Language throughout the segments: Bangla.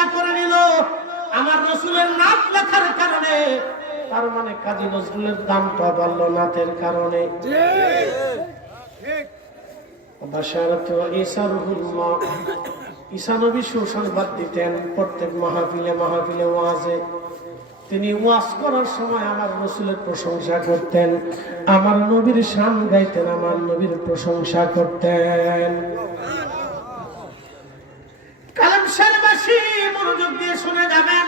জায়গা করে নিল আমার রাসূলের নাম লেখার কারণে। তার মানে কাজী নজরুলের দামটা বাড়লো নাতের কারণে। বাশারাতু ঈসা রুহুল্লাহ, ঈসা নবী সুসংবাদ দিতেন প্রত্যেক মাহফিলে মাহফিলে ওয়াজে। তিনি ওয়াজ করার সময় আমার রাসূলের প্রশংসা করতেন, আমার নবীর শান গাইতেন, আমার নবীর প্রশংসা করতেন। কালামশারবাসী মনোযোগ দিয়ে শুনে যাবেন।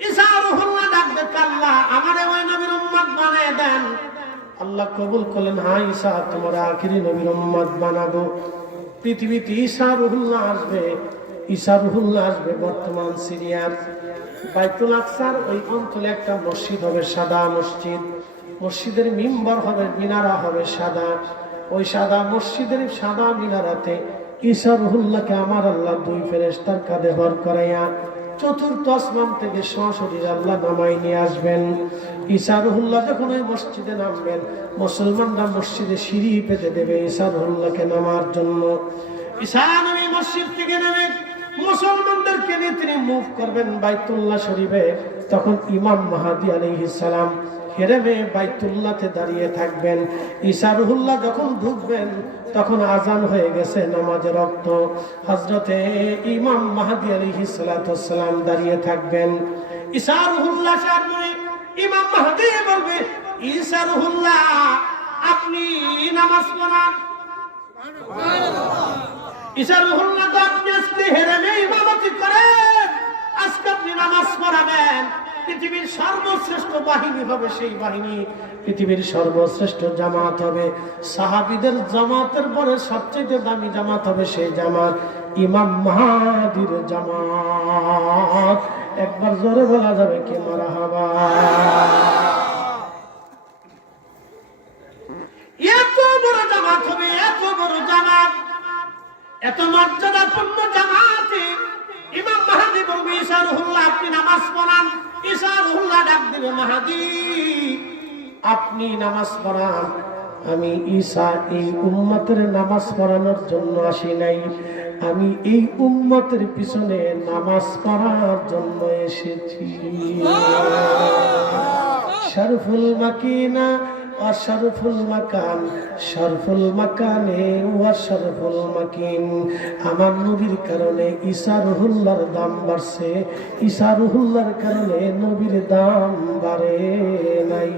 ঈসা রুহুল্লাহ ডাকতে আল্লাহ আমারে ওই নবীর উম্মত বানায় দেন। আল্লাহ কবুল করলেন, হ্যাঁ ঈসা তোমার আখিরি নবীর উম্মত বানাবো। পৃথিবীতে ঈসা রুহুল্লাহ আসবে, ঈসা রুহুল্লাহ আসবে বর্তমান সিরিয়ার বাইতুল আকসার ওই অঞ্চলে একটা মসজিদ হবে, সাদা মসজিদ। মসজিদের মিম্বর হবে, মিনারা হবে সাদা। ওই সাদা মসজিদের সাদা মিনারাতে ঈসা রুহুল্লাহকে আমার আল্লাহ দুই ফেরেশতার কাঁধে ভর করাইয়া চতুর্থ আসমান থেকে সশরীরে আল্লাহ নামাই নিয়ে আসবেন। ঈসা রুহুল্লাহ যখন ওই মসজিদে নামবেন, মুসলমানরা মসজিদে সিঁড়ি পেতে দেবে ঈসা রুহুল্লাহকে নামার জন্য। ঈসা নবী মসজিদ থেকে নেমে মুসলমানদেরকে নিয়ে তিনি মুভ করবেন বাইতুল্লাহ শরীফে। তখন ইমাম মাহদী আলাইহিস সালাম হেরেমে বাইতুল্লাহতে দাঁড়িয়ে থাকবেন। ঈসা রুহুল্লাহ যখন ঢুকবেন তখন আজান হয়ে গেছে নামাজের ওয়াক্ত। হযরতে ইমাম মাহদী আলাইহিস সালাম দাঁড়িয়ে থাকবেন। ঈসা রুহুল্লাহ সামনে ইমাম মাহদী বলবে, ঈসা রুহুল্লাহ আপনি নামাজ পড়ান। ঈসা রুহুল্লাহ তো আপনি আজকে হেরেমে ইমামতি করেন, আজকে আপনি নামাজ পড়াবেন। পৃথিবীর সর্বশ্রেষ্ঠ বাহিনী হবে সেই বাহিনী, পৃথিবীর সর্বশ্রেষ্ঠ জামাত হবে। সাহাবীদের জামাতের পরে সবচেয়ে দামি জামাত হবে সেই জামাত ইমাম মাহদীর জামাত। একবার জোরে বলা যাবে কি মারহাবা। এত বড় জামাত হবে, এত বড় জামাত, এত মর্যাদাপূর্ণ জামাতে ইমাম মাহদী বলবে, ঈসা রুহুল্লাহ আপনি নামাজ পড়ান। ঈসা রুহুল্লাহ ডাক দিবে, মাহদী আপনি নামাজ পড়ান। আমি ঈসা এই উম্মতের নামাজ পড়ানোর জন্য আসি নাই, আমি এই উম্মতের পিছনে নামাজ পড়ার জন্য এসেছি। শরফুল মাকিনা অশরফুল মাকান, শরফুল মাকানে ওয়া শরফুল মাকিন। আমার নবীর কারণে ঈসা রুহুল্লাহর দাম বাড়ছে, ঈসা রুহুল্লাহর কারণে নবীর দাম বাড়ে নাই।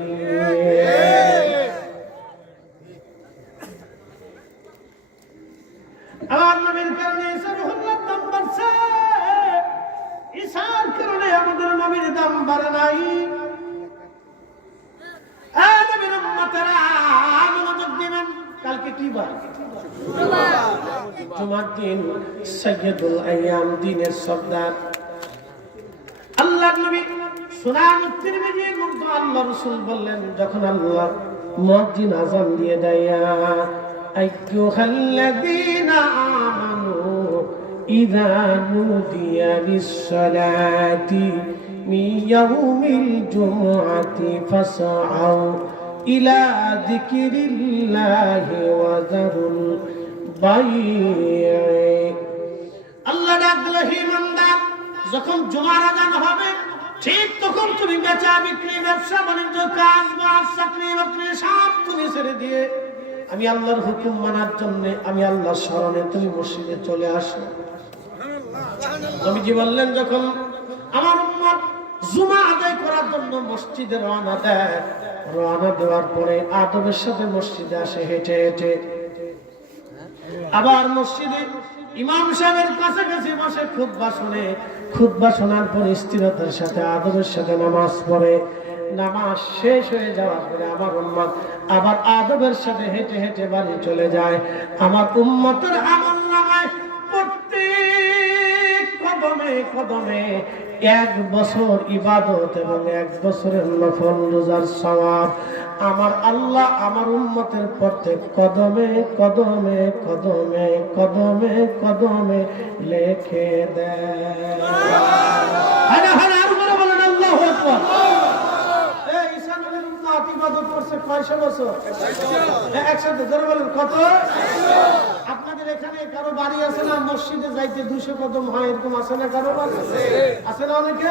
আমার নবীর কারণে ঈসা রুহুল্লাহর দাম বাড়ছে, ঈসার কারণে আমাদের নবীর দাম বাড়ে নাই। কালকে কি বার? জুমার দিন, সাইয়্যিদুল আইয়াম, দিনের সরদার আল্লাহর নবী সুনান তিরমিজির মধ্যে আল্লাহ রাসূল বললেন, যখন আল্লাহ মুয়াজ্জিন আযান দিয়ে দেয়, আইয়ুহাল্লাযীনা আমানু ইযা নুদিয়া লিস-সালাতি মিন ইয়াউমিল জুমআতি ফাসআউ ইলা যিকরিল্লাহি ওয়া যারুল বাই'। আল্লাহ ডাকলো, হে বান্দা, যখন জুমার আযান হবে ঠিক তখন তুমি বেচা বিক্রি, ব্যবসা বাণিজ্য, কাজ বাজ, চাকরি বাকরি সব তুমি ছেড়ে দিয়ে আমি আল্লাহর হুকুম মানার জন্য, আমি আল্লাহর শরণে তুমি মসজিদে চলে আসো। নবীজি বললেন, যখন আমার উম্মত জুমা আদায় করার জন্য মসজিদে রওনা দেয়, রওনা দেওয়ার পরে আদবের সাথে মসজিদে আসে হেঁটে হেঁটে। আবার মসজিদে ইমাম সাহেবের কাছাকাছি বসে খুতবা শুনে, খুতবা শোনার পর স্থিরতার সাথে আদবের সাথে নামাজ পড়ে। নামাজ শেষ হয়ে যাওয়ার পরে আমার উম্মত আবার আদবের সাথে হেঁটে হেঁটে বাড়ি চলে যায়। আমার উম্মতের আমলনামায় প্রত্যেক কদমে কদমে 1 বছর ইবাদত এবং 1 বছরের নফল রোজার সওয়াব আমার আল্লাহ আমার উম্মতের প্রত্যেক কদমে কদমে কদমে কদমে কদমে লিখে দেয়। আল্লাহু আকবার। এই ঈসা নবীর উম্মত ইবাদত করছে কয়শো বছর? 100। জোরে বলেন কত? আপনাদের এখানে করে কারো বাড়ি আছে না মসজিদে যাইতে 200 কদম হয়, এরকম আছে না কারো বাড়ি? আছে না অনেকে?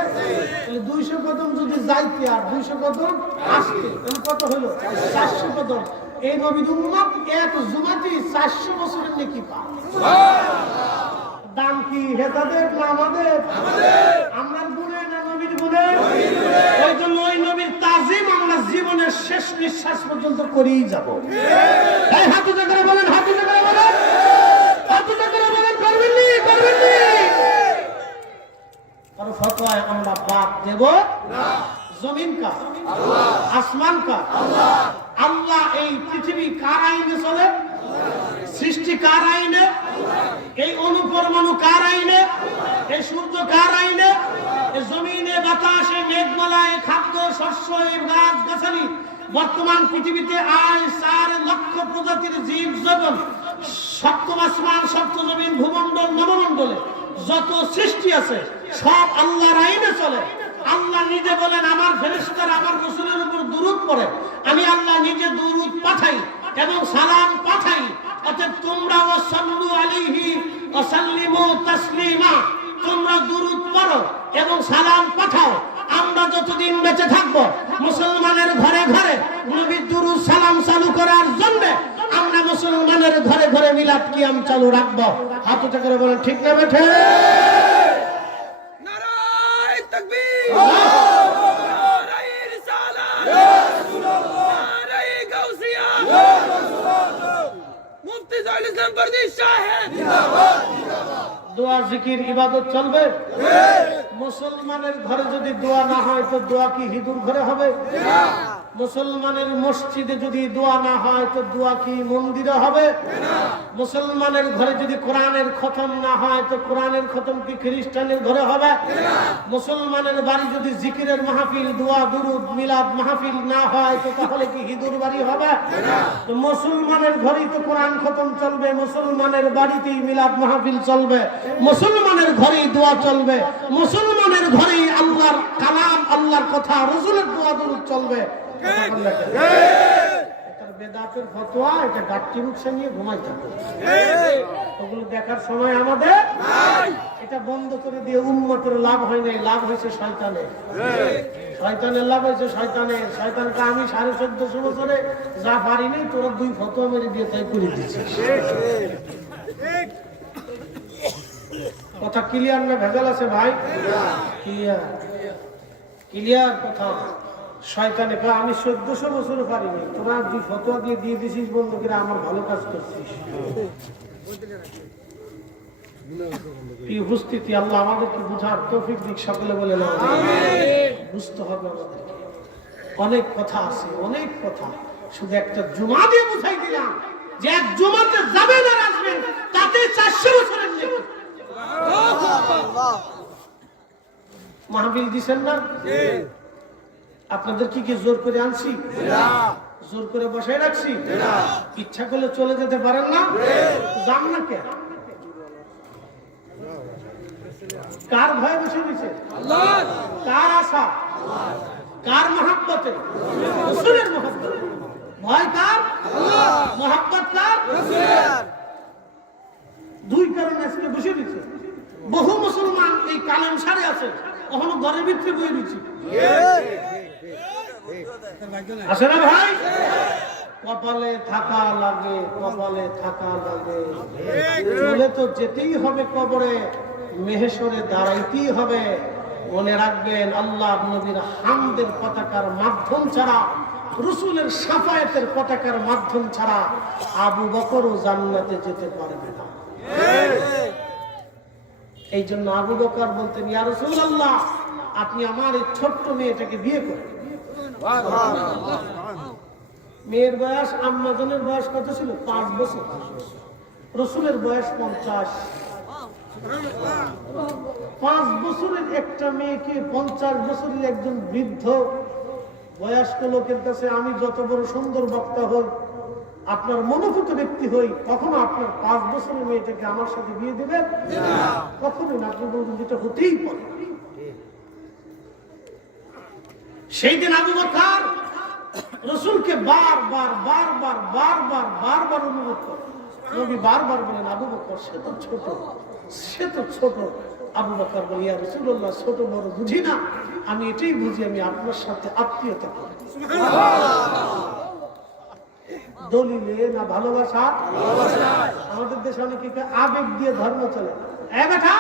200 কদম যদি যাইতে আর 200 কদম আসতে, তাহলে কত হলো? 400 কদম। এই নবীর উম্মত এক জুমাতে 400 বছরের নেকি পায়। দাম কি হেদায়েত না আমাদের? আমরা গুণে না নবীর গুণে? ওই জন্য ওই নবীর তাজিম আমরা জীবনের শেষ নিঃশ্বাস পর্যন্ত করেই যাব। এই হাত উঁচু করে বলেন, হাত উঁচু করে বলেন, হাত উঁচু করে বলেন, করবেন নি, করবেন নি। আর ফতোয়ায় আমরা বাদ দেব না। জমিন কা আল্লাহ, আসমান কা আল্লাহ। আল্লাহ এই পৃথিবী কার আইনে চলে? সৃষ্টি কার আইনে? এই অনুপরমাণু কার আইনে? এই সূর্য কার আইনে? এই জমিনে, বাতাসে, মেঘমালায়, খাদ্য, শস্য, গাছ গাছালি, বর্তমান পৃথিবীতে 4 লক্ষ প্রজাতির জীব জগৎ, সপ্তম আসমান, সপ্ত জমিন, ভূমণ্ডল, নবমণ্ডলে যত সৃষ্টি আছে সব আল্লাহর আইনে চলে। আল্লাহ নিজে বলেন, আমার ফেরেশতারা আমার রাসূলের উপর দুরূদ পড়ে, আমি আল্লাহ নিজে দুরূদ পাঠাই এবং সালাম পাঠাই। অতএব তোমরাও সাল্লু আলাইহি ওয়া সাল্লিমু তাসলিমা, তোমরা দুরূদ পড়ো এবং সালাম পাঠাও। আমরা যতদিন বেঁচে থাকবো মুসলমানের ঘরে ঘরে নবীর দুরূদ সালাম চালু করার জন্য আমরা মুসলমানের ঘরে ঘরে মিলাদ কিয়াম চালু রাখবো। হাত উঁচু করে বলেন, ঠিক না বেঠে? নারায়ে তাকবীর, নারায়ে রিসালাত, ইয়া রাসূলুল্লাহ, নারায়ে গাউসিয়া, ইয়া রাসূলুল্লাহ। মুফতি জাহিল ইসলাম ফরদিস সাহেব জিন্দাবাদ, জিন্দাবাদ। দোয়া, জিকির, ইবাদত চলবে। মুসলমানের ঘরে যদি দোয়া না হয় তো দোয়া কি হিঁদুর ঘরে হবে? মুসলমানের মসজিদে যদি দোয়া না হয় তো দোয়া কি মন্দিরে হবে? মুসলমানের ঘরে যদি কোরআনের খতম না হয় তো কোরআনের খতম কি খ্রিস্টানের ঘরে হবে? মুসলমানের বাড়ি যদি জিকিরের মাহফিল, দোয়া, দুরুদ, মিলাদ মাহফিল না হয় তো তাহলে কি হিঁদুর বাড়ি হবে? তো মুসলমানের ঘরেই তো কোরআন খতম চলবে, মুসলমানের বাড়িতেই মিলাদ মাহফিল চলবে, মুসলমানের ঘরেই দোয়া চলবে, মুসলমানের ঘরেই আল্লাহর কালাম, আল্লাহর কথা, রাসূলের দোয়া দুরুদ চলবে। বেদাতের ফতোয়া, এটা গাট্টি রুকসা নিয়ে ঘুমাই থাকে, ওগুলো দেখার সময় আমাদের নাই। এটা বন্ধ করে দিয়ে উম্মতের লাভ হয় নাই, লাভ হয়েছে শয়তানের। শয়তানের লাভ হয়েছে শয়তানের। শয়তানকে আমি 1450 বছরে যা পারিনি তোরা 2 ফতোয়া মেরে দিয়ে তাই করে দিচ্ছিস। কথা ক্লিয়ার না ভেজাল আছে ভাই? ক্লিয়ার, ক্লিয়ার কথা। শয়তানে কয় আমি 1400 বছর পারিনি, তোরা 2 ফতোয়া দিয়ে দিয়ে দিছিস বন্ধ করে, আমার ভালো কাজ করছিস। এই উপস্থিতি আল্লাহ আমাদেরকে বুঝার তৌফিক দিক, সকলে বলে না বুঝতে হবে আমাদের। অনেক কথা আছে, অনেক কথা, শুধু একটা জুমা দিয়ে বুঝাই দিলাম যে এক জুমাতে যাবেন আর আসবেন তাতে 400 বছরের নেকি। মাহফিল দিছেন না? আপনাদের কি জোর করে আনছি? জোর করে বসায় রাখছি? ইচ্ছা করলে চলে যেতে পারেন না? যান না কেন? কার ভয় বসে দিছে? কার আশা? কার মহব্বতে? রাসূলের মহব্বতে। ভয় কার? মহব্বত কার? দুই কারণে আজকে বসে দিচ্ছে। বহু মুসলমান এই কালেম সারে আছে, কখনো ঘরের ভিতরে বয়ে দিচ্ছে। আছে না ভাই? কপালে থাকা লাগে, কপালে থাকা লাগে। চলে তো যেতেই হবে কবরে, মেহেশরে দাঁড়াইতেই হবে। মনে রাখবেন, আল্লাহ নবীর হামদের পতাকার মাধ্যম ছাড়া, রাসূলের শাফায়াতের পতাকার মাধ্যম ছাড়া আবু বকরও জান্নাতে যেতে পারবে না। এই জন্য আবু বকর বলতেন, ইয়া রাসূলুল্লাহ, আপনি আমার এই ছোট্ট মেয়েটাকে বিয়ে করেন। মেয়ের বয়স, আম্মাজানের বয়স কত ছিল? 5 বছর। রাসূলের বয়স 50। 5 বছরের একটা মেয়েকে 50 বছরের একজন বৃদ্ধ বয়স্ক লোকের কাছে আমি যত বড় সুন্দর বক্তা হই, আপনার মনোভূত ব্যক্তি হই, কখনো আপনার 5 বছরের মেয়েটাকে আমার সাথে বিয়ে দেবেন? কখনোই না। আপনি বলবেন যেটা হতেই পারে। সেই দিন আবু বকর রাসূলকে বারবার অনুরোধ করে, নবী বারবার বলেন আবু বকর সে তো ছোট। আবু বকর বলে ইয়া রাসূলুল্লাহ ছোট বড় বুঝি না, আমি এটাই বুঝি আমি আপনার সাথে আত্মীয়তা করি। দলিলে না ভালোবাসা? আমাদের দেশে অনেকে আবেগ দিয়ে ধর্ম চলে। বেটা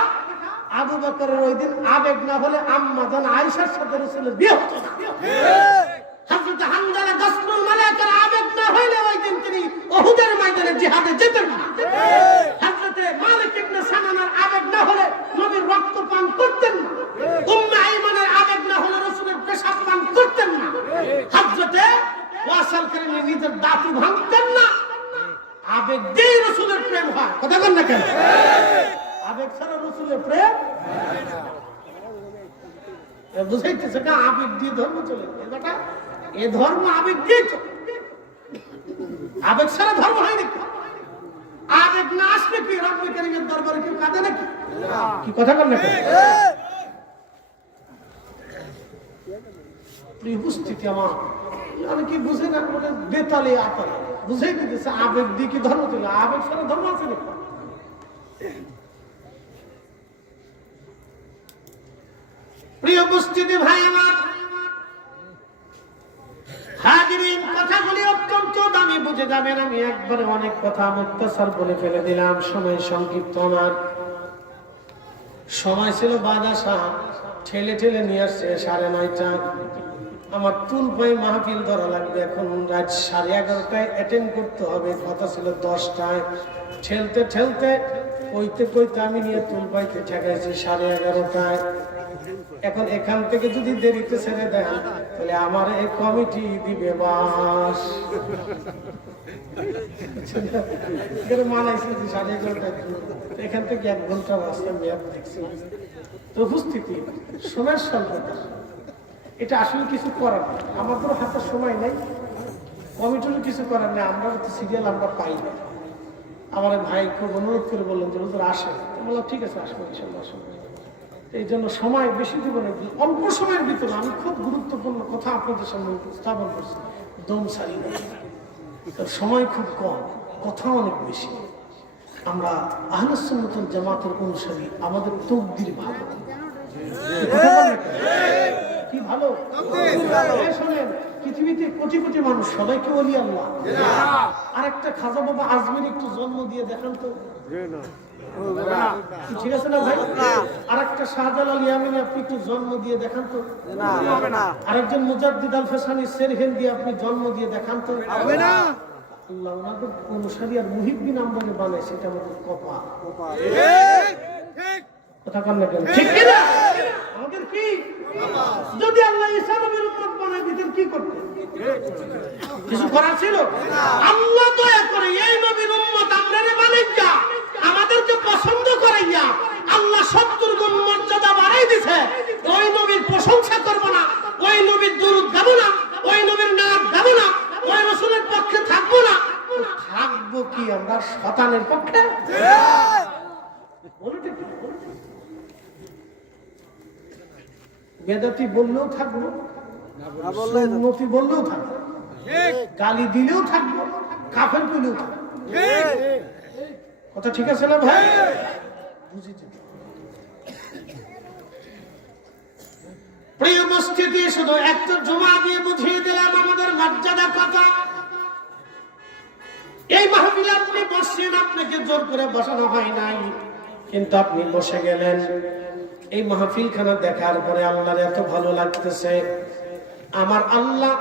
আবু বকরের ওই দিন আবেগ না হলে আম্মা জান আয়েশার সাথে রাসূলের বিয়ে হতো না। হযরত হামজা গাসরুল মালাকার আবেগ না হইলে ওই দিন তিনি উহুদের ময়দানে জিহাদে যেতেন না। হযরত মালিক ইবনে সানানার আবেগ না হলে নবীর রক্ত পান করতেন না। উম্মে আইমানের আবেগ না হলে রাসূলের পেশাব পান করতেন না। হযরত ওয়াসাল করিমের নিজের দাঁতই ভাঙতেন না। আবেগ দিয়ে রাসূলের প্রেম হয়। কথা বল না কেন? আবেগ ছাড়া রাসূলের প্রেম বুঝাইতেছে না। আবেগ দিয়ে ধর্ম চলে বেটা, এ ধর্ম আবেগ দিয়ে চলে। আবেগ ছাড়া ধর্ম হয় নাকি? আবেগ না আসলে কি রব্বে কারীমের দরবারে কেউ কাঁদে নাকি? কি কথা বল না কেন? প্রিয় উপস্থিতি আমার অনেকে বুঝে না, ওটা বেতালে আতালে বুঝাই দিতেছে আবেগ দিয়ে কি ধর্ম চলে। আবেগ ছাড়া ধর্ম আছে নাকি? প্রিয় উপস্থিতি ভাই আমার হাজিরিন, কথাগুলি অত্যন্ত দামি বুঝে যাবেন। আমি একবারে অনেক কথা মুক্তাসার বলে ফেলে দিলাম, সময় সংক্ষিপ্ত। আমার সময় ছিল বাদাসা, ঠেলে নিয়ে আসছে 9:30। আমার তুল পাই মাহফিল ধরা লাগবে, এখন রাত 11:30টায় অ্যাটেন্ড করতে হবে, কথা ছিল 10টায়। ঠেলতে কইতে আমি নিয়ে তুল পাইতে ঠেকাইছি 11:30টায়। এখন এখান থেকে যদি দেরিতে ছেড়ে দেন তাহলে আমার এই কমিটি দিবে বাস। মানাইছি 11:30টায়, এখান থেকে 1 ঘন্টা রাস্তা মেয়াদ দেখছি। তো উপস্থিতি সময়ের স্বল্পতা, এটা আসলে কিছু করার নেই, আমাদের হাতে সময় নেই, কমিটিরও কিছু করার নেই। আমরা তো সিরিয়াল আমরা পাই না। আমার ভাই খুব অনুরোধ করে বললেন যে হুজুর আসে, বললাম ঠিক আছে আসবো ইনশাআল্লাহ। এই জন্য সময় বেশি দিব না, অল্প সময়ের ভিতরে আমি খুব গুরুত্বপূর্ণ কথা আপনাদের সামনে উপস্থাপন করছি। দম সারি না, সময় খুব কম, কথা অনেক বেশি। আমরা আহলে সুন্নাত ওয়াল জামাতের অনুসারী, আমাদের তাকদীর ভালো। কি ভালো? শোনেন, পৃথিবীতে কোটি কোটি মানুষ, সবাইকে ওলি আল্লাহ। আরেকটা খাজা বাবা আজমির একটু জন্ম দিয়ে দেখান তো, ঠিক আছে না ভাই? আরেকটা শাহজালাল ইয়ামিনী আপনি একটু জন্ম দিয়ে দেখান তো। আরেকজন মুজাদ্দিদ আল ফেসানি সেরহেন দিয়ে আপনি জন্ম দিয়ে দেখান তো। আল্লাহ ওনাদের অনুসারী আর মুহিব্বিন আমরা বানাইছে, এটা আমাদের কপাল। কথা কন না কেন? ঠিক কি না? আমাদের কি? যদি আল্লাহ ঈসা নবীর উম্মত বানাই দিতেন কি করতেন? কিছু করার ছিল? আল্লাহ দয়া করে এই নবীর উম্মত আমরারে বানাইয়া আমাদেরকে পছন্দ করাইয়া আল্লাহ 70 গুণ মর্যাদা বাড়াই দিয়েছে। ওই নবীর প্রশংসা করব না, ওই নবীর দুরূদ গাবো না, ওই নবীর নাম গাবো না, ওই রাসূলের পক্ষে থাকবো না। থাকবো কি আমরা শয়তানের পক্ষে? বলতে কি বেদাতি বললেও থাকবো, সুন্নতি বললেও থাকবো, গালি দিলেও থাকবো, কাফের বলেও থাকবো। কথা ঠিক আছে না ভাই? বুঝেছি। প্রিয় উপস্থিতি, শুধু একটা জমা দিয়ে বুঝিয়ে দিলাম আমাদের মর্যাদা কথা। এই মাহফিলে আপনি বসছেন, আপনাকে জোর করে বসানো হয় নাই, কিন্তু আপনি বসে গেলেন। এই মাহফিল খানা দেখার পরে আল্লাহর এত ভালো লাগতেছে। আমার আল্লাহ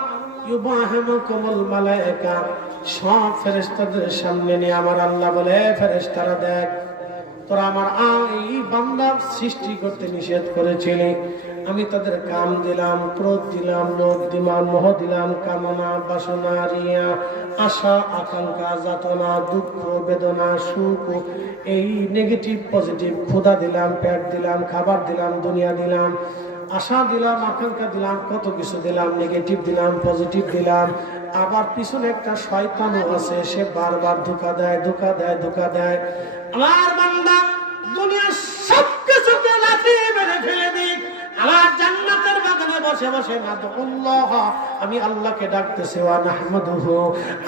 ইউবাহিমুকুমুল মালায়েকা, সব ফেরেশতাদের সামনে নিয়ে আমার আল্লাহ বলে, ফেরেশতারা দেখ, তোরা আমার এই বান্দা সৃষ্টি করতে নিষেধ করেছিলি, আমি তাদের কাম দিলাম, ক্রোধ দিলাম, লোভ দিলাম, মোহ দিলাম, কামনা বাসনা রিয়া আশা আকাঙ্ক্ষা যাতনা দুঃখ বেদনা সুখ, এই নেগেটিভ পজিটিভ, ক্ষুধা দিলাম, পেট দিলাম, খাবার দিলাম, দুনিয়া দিলাম, আশা দিলাম, আকাঙ্ক্ষা দিলাম, কত কিছু দিলাম, নেগেটিভ দিলাম, পজিটিভ দিলাম। আবার পিছনে একটা শয়তানও আছে, সে বারবার ধোঁকা দেয়। আমার বান্দা দুনিয়ার সব কিছুকে লাথি মেরে ফেলে দিক, আমার জান্নাতের বাগানে বসে বসে নাদুল্লাহ, আমি আল্লাহকে ডাকতেছি, ওয়া নাহমাদুহু,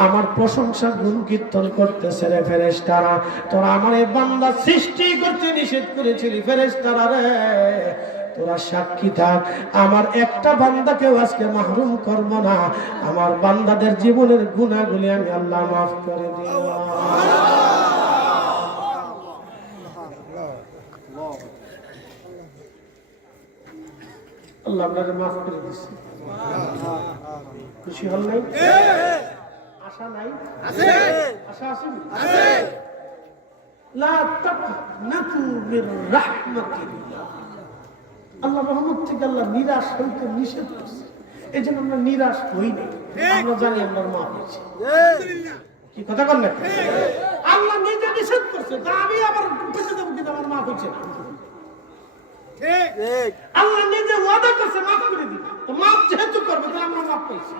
আমার প্রশংসা গুণ কীর্তন করতেছে রে ফেরেশতারা। তোরা আমার এই বান্দা সৃষ্টি করতে নিষেধ করেছিলি ফেরেশতারা রে, তোরা সাক্ষী থাক, আমার একটা বান্দাকেও আজকে মাহরুম করব না। আমার বান্দাদের জীবনের গুনাহগুলি আমি আল্লাহ মাফ করে দিলাম। আল্লাহ আপনাকে মাফ করে দিচ্ছে। খুশি হল নাই? আশা নাই? আশা আছে? লা তাকনাতু মির রাহমাতিল্লাহ। আল্লাহ রহমত থেকে আল্লাহ নিরাশ হইতে নিষেধ করছে, এই জন্য আমরা নিরাশ হই না। আমরা জানি আমরা মাফ হয়েছে। কি কথা বল না? আল্লাহ নিজে নিষেধ করছে, তা আমি আবার বুঝে দেবো কিন্তু আমার মাফ হয়েছে না। আল্লাহ নিজে ওয়াদা করছে মাফ করে দিবে, তো মাফ যেহেতু করবে তাহলে আমরা মাফ পেয়েছি।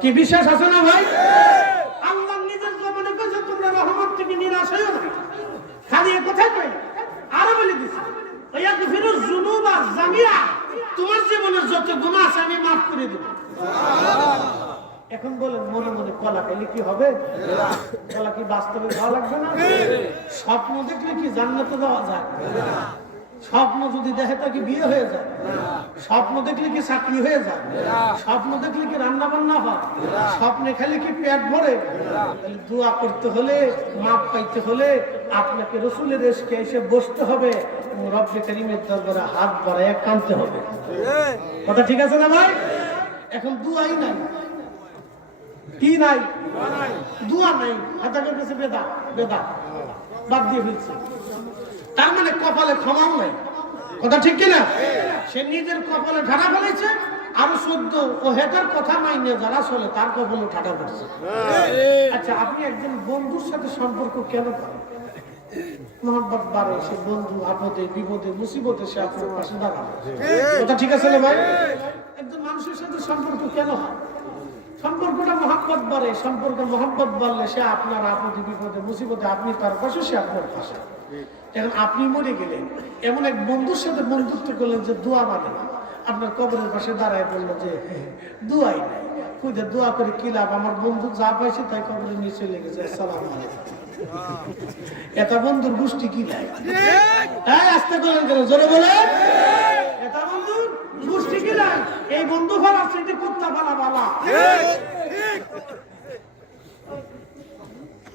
কি বিশ্বাস আছে না ভাই? আল্লাহ নিজের জবানে কইছে তোমরা রহমত থেকে নিরাশ হইও না। খালি এই কথাই কই না, আরো বলে দিছে ইয়াগফিরুয যুনুবা জামিআ, তোমার জীবনের যত গুনাহ আছে আমি মাফ করে দেব। এখন বলেন মনে মনে কলা খাইলে কি হবে? কলা কি বাস্তবে ভালো লাগবে না? স্বপ্ন দেখলে কি জান্নাতে যাওয়া যায়? স্বপ্ন যদি দেখে তা কি বিয়ে হয়ে যায়? স্বপ্ন দেখলে কি চাকরি হয়ে যায়? স্বপ্ন দেখলে কি রান্না বান্না হয়? স্বপ্নে খেলে কি পেট ভরে? দোয়া করতে হলে, মাপ পাইতে হলে আপনাকে রসুলের এসকে এসে বসতে হবে, রব্বে কারীমের দরবারে হাত বাড়ায় কাঁদতে হবে। কথা ঠিক আছে না ভাই? এখন দুয়াই নাই। কি নাই? দুয়া নাই। হাতে কাছে বেদা বেদা বাদ দিয়ে ফেলছে, তার মানে কপালে ক্ষমাও নাই। কথা ঠিক কিনা? সে নিজের কপালে ঠাড়া ফেলেছে, আরো 14 ও হেটার কথা মাইনে যারা চলে তার কপালে ঠাড়া পড়ছে। আচ্ছা, আপনি একজন বন্ধুর সাথে সম্পর্ক কেন করেন? মহব্বত বাড়ে, সে বন্ধু আপদে বিপদে মুসিবতে সে আপনার পাশে দাঁড়াবে। কথা ঠিক আছে না ভাই? একজন মানুষের সাথে সম্পর্ক কেন হয়? সম্পর্কটা মহব্বত বাড়ে, সম্পর্ক মহব্বত বাড়লে সে আপনার আপদে বিপদে মুসিবতে আপনি তার পাশে, সে আপনার পাশে। এখন আপনি মরে গেলেন, এমন এক বন্ধুর সাথে বন্ধুত্ব করলেন যে দোয়া মানে আপনার কবরের পাশে দাঁড়ায় বললো যে দোয়াই নাই, খুঁজে দোয়া করে কি লাভ, আমার বন্ধু যা পাইছে তাই কবরে নিয়ে চলে গেছে, আসসালামু আলাইকুম। এটা বন্ধুর গোষ্ঠী কি নাই? হ্যাঁ, আসতে বলেন কেন, জোরে বলে। এটা বন্ধুর গোষ্ঠী কি নাই? এই বন্ধু ভালো আছে, কুত্তা ভালা ভালা।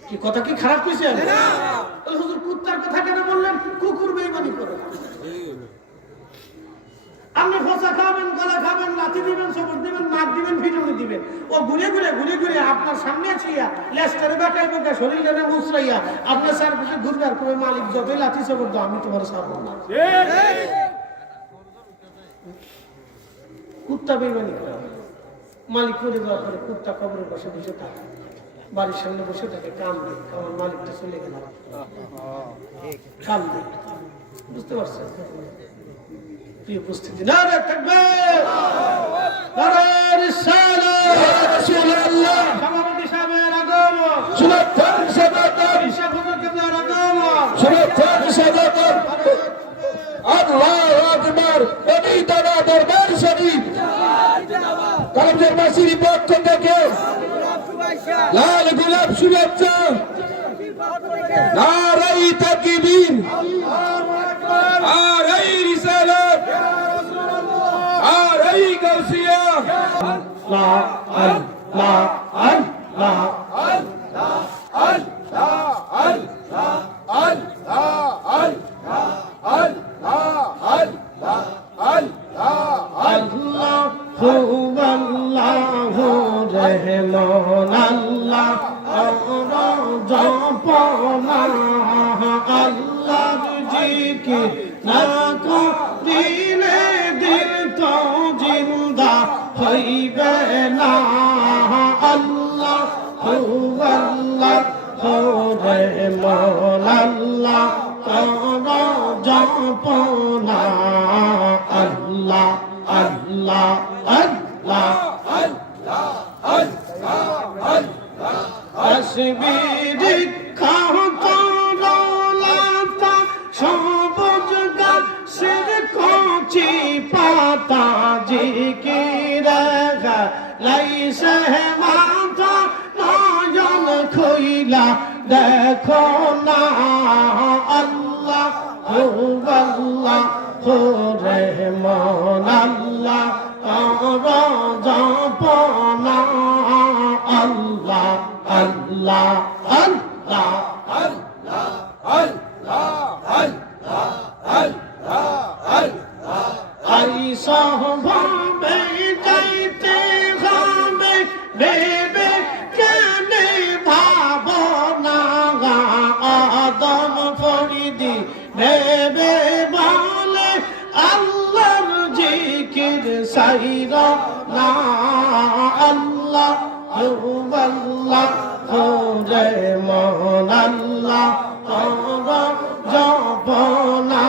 কি কথা কি খারাপ কইছে? হুজুর কুত্তার কথা কেন বললেন? কুকুর বেঈমানি করে। আপনি ফসা খাবেন, গলা খাবেন, লাথি দিবেন, সবর দিবেন, নাক দিবেন, ভিটামিন দিবেন, ও ঘুরে ঘুরে ঘুরে ঘুরে আপনার সামনে ছিয়া লেস্টারে বাঁকায় বাঁকায় শরীরে মুচড়াইয়া আপনার চারপাশে ঘুরবে আর কবে মালিক যতই লাথি সবর দাও আমি তোমার ছাড়বো না। কুত্তা বেঈমানি করে। মালিক করে দেওয়ার পরে কুত্তা কবরের পাশে বসে থাকে, বাড়ির সামনে বসে থাকে, কান্দে, আমার মালিকটা চলে গেল, কান্দে। বুঝতে পারছেন? প্রিয় উপস্থিতি, নারে তাকবীর, নারে রিসালাত, ইয়া রাসূলুল্লাহ, সভাপতি সাহেবের আগমন, সুন্নাতুল সাদাত, ইরশাদ হুজুর কিবলার আগমন, সুন্নাতুল সাদাত, আল্লাহু আকবার, নবী তাআলা দরবার শরীফ, কলমজের মাসির পক্ষ থেকে লাল গোলাপ শুভেচ্ছা, নারায়ে তাকবীর, নারায়ে রিসালাত, নারায়ে গাউসিয়া, লা আল্লাহ আল্লাহ আল্লাহ আল্লাহ আল্লাহ আল্লাহ আল্লাহ আল্লাহু আল্লাহু রহমান আল্লাহ জপনা আল্লাহ জিকির না করিলে দিল তো জিন্দা হইবে না। আল্লাহু আল্লাহু রহমান আল্লাহ জপনা আল্লাহ আল্লাহ আল্লাহ আল্লাহ আল্লাহ আসবিরি খাতা সবুজ গাছের কচি পাতা জিকির লাইসে মাথা নয়ন খুইলা দেখো না আল্লাহ হো আল্লাহ হো রহমান আল্লাহ জপনা আল্লাহ আল্লাহ আল্লাহ ভাবে যাইতে হবে বেবে কেনে ভাবনা আদম ফরিদি বেবে বলে আল্লাহর জিকির সাইর না আল্লাহ আল্লাহ রে মন আল্লাহ জপনা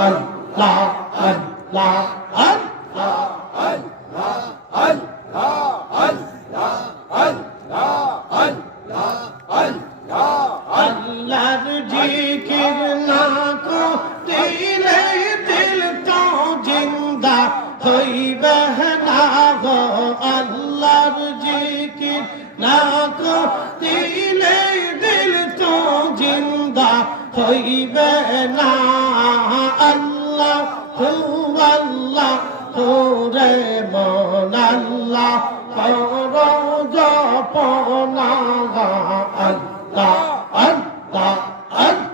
আল্লাহ আল্লাহ আল্লাহর জিকির না দিলে দিল তো জিন্দা হইবে না গো আল্লাহর জিকির না দিলে দিল তো জিন্দা হইবে না আল্লাহ হু আল্লাহ হু রে মন আল্লাহ করো জপনা আল্লাহ আল্লাহ আল্লাহ